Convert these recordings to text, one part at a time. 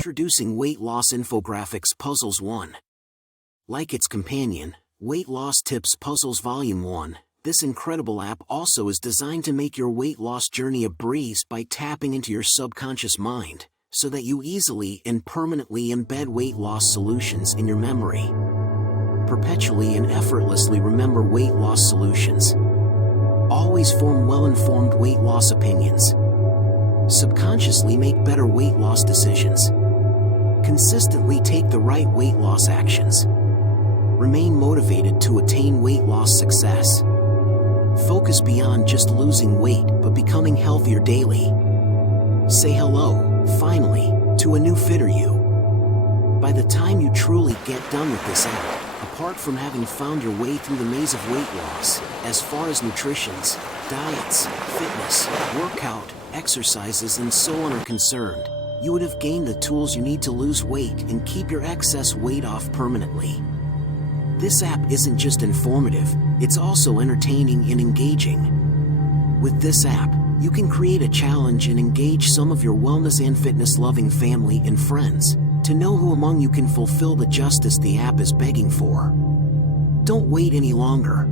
Introducing Weight Loss Infographics Puzzles 1. Like its companion, Weight Loss Tips Puzzles Volume 1, this incredible app also is designed to make your weight loss journey a breeze by tapping into your subconscious mind, so that you easily and permanently embed weight loss solutions in your memory. Perpetually and effortlessly remember weight loss solutions. Always form well-informed weight loss opinions. Subconsciously make better weight loss decisions. Consistently take the right weight loss actions. Remain motivated to attain weight loss success. Focus beyond just losing weight but becoming healthier daily. Say hello, finally, to a new fitter you. By the time you truly get done with this app, apart from having found your way through the maze of weight loss, as far as nutritions, diets, fitness, workout, exercises and so on are concerned, you would have gained the tools you need to lose weight and keep your excess weight off permanently. This app isn't just informative, it's also entertaining and engaging. With this app, you can create a challenge and engage some of your wellness and fitness-loving family and friends to know who among you can fulfill the justice the app is begging for. Don't wait any longer.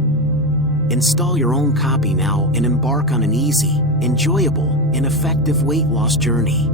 Install your own copy now and embark on an easy, enjoyable, and effective weight loss journey.